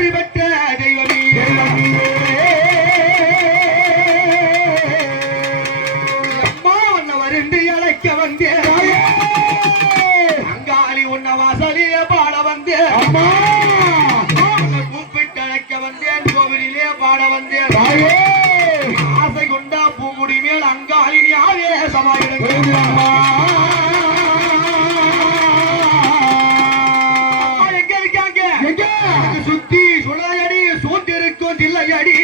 மாறுபட்ட தெய்வமே. அம்மா உன்னை வருந்து அழைக்க வந்தேன் அங்காளி உன்னை வாசலிலே பாட வந்தேன் அம்மா. கூப்பிட்டு அழைக்க வந்தேன் கோவிலிலே பாட வந்தேன் ஆசை கொண்டா பூங்குடி மேல் அங்காளி ஆவேசமாயிருக்கிறேன் உனக்கு சுத்தி சுழலையடி சூத்திருக்கும் தில்லையடி.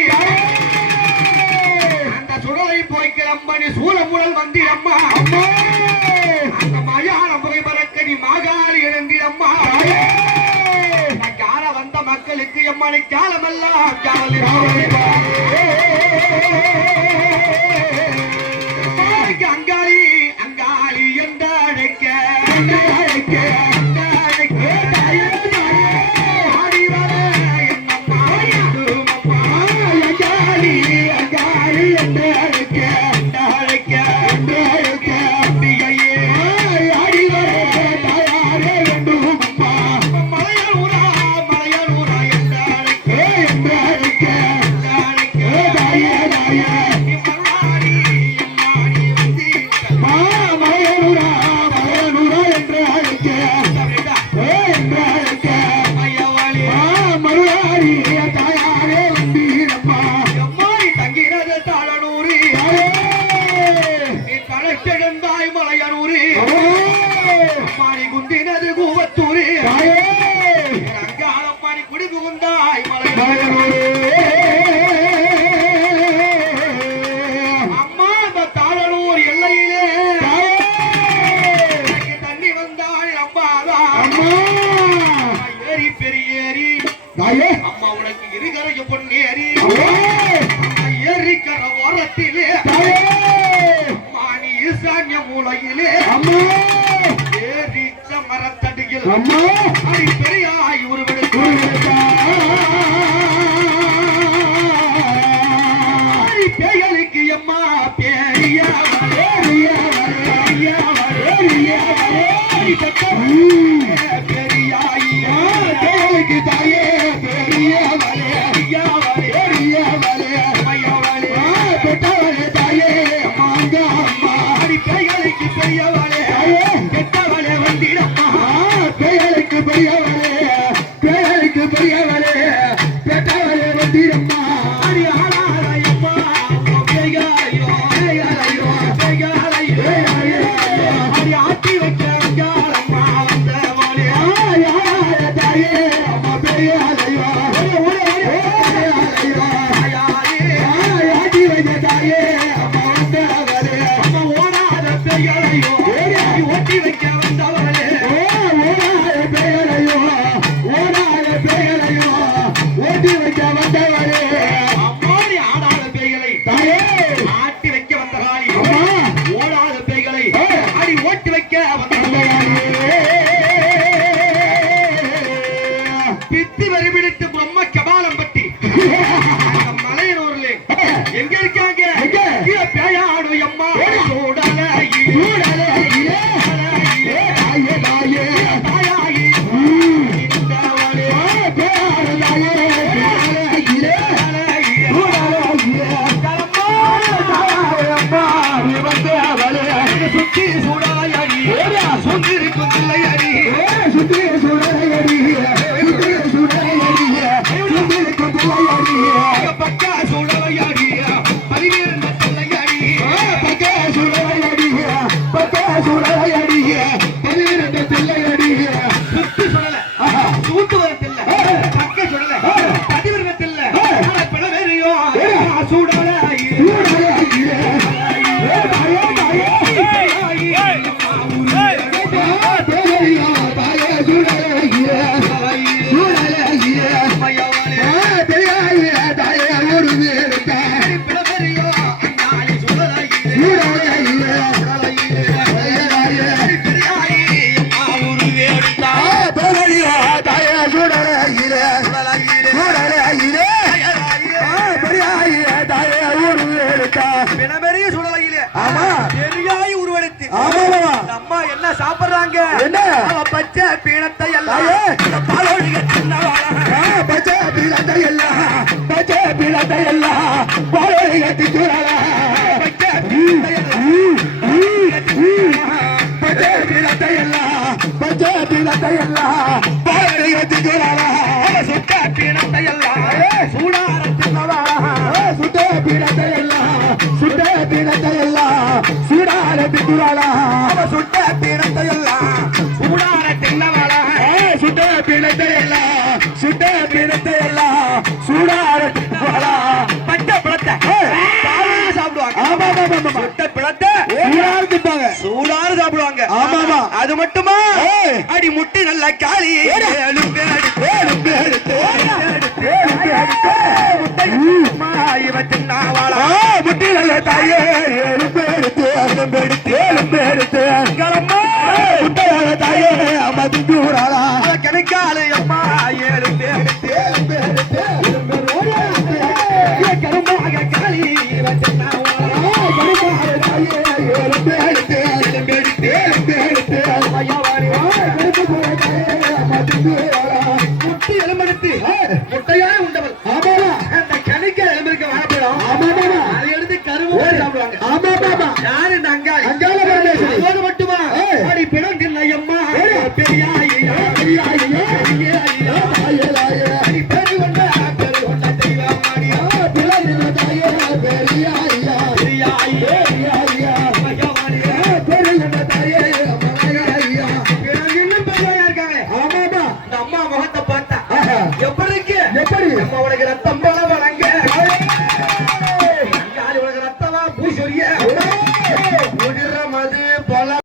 அந்த சுழலை போய்க்கு அம்மணி சூழமுழல் வந்தி அம்மா அம்மா அந்த மயான முறை மறக்க நீ மாகாளி இழந்தி அம்மா கால வந்த மக்களுக்கு எம்மனை காலமெல்லாம் காலி அம்மா உனக்கு இருகரைய பொன்னேரி ஏரிக்கர ஓரத்திலே. மாணி ஈசான்ய மூலையிலே. ஏரிச்ச மரத்தடியில் Maria, Maria. பித்தி வரிபிடித்து பிரம்ம கபாலம்பட்டி மலையனூர்ல எங்க இருக்காங்க? பேயாடு அம்மா. சூடல சூடல சுத்தி சூடாயடி சுத்தி. இருக்கும் பிள்ளையடி சுத்தி சூடாயடி அம்மா என்ன சாப்பிடுறாங்க என்ன பச்சை பீனத்தை எல்லாம் பாலோடிக பச்சை பீனத்தை எல்லாம் பச்சை பீனத்தை எல்லாம் பாலோடிகத்தை தையல்லா பஞ்சாபி தையல்லா பாரதிய திகுலாரா சுட்டாபி தையல்லா சூடாரத்தி சுட்டாபி தையல்லா அது மட்டுமா? அடி முட்டி நல்லா காலி. முட்டை நல்லா தாயே. ¡Porte!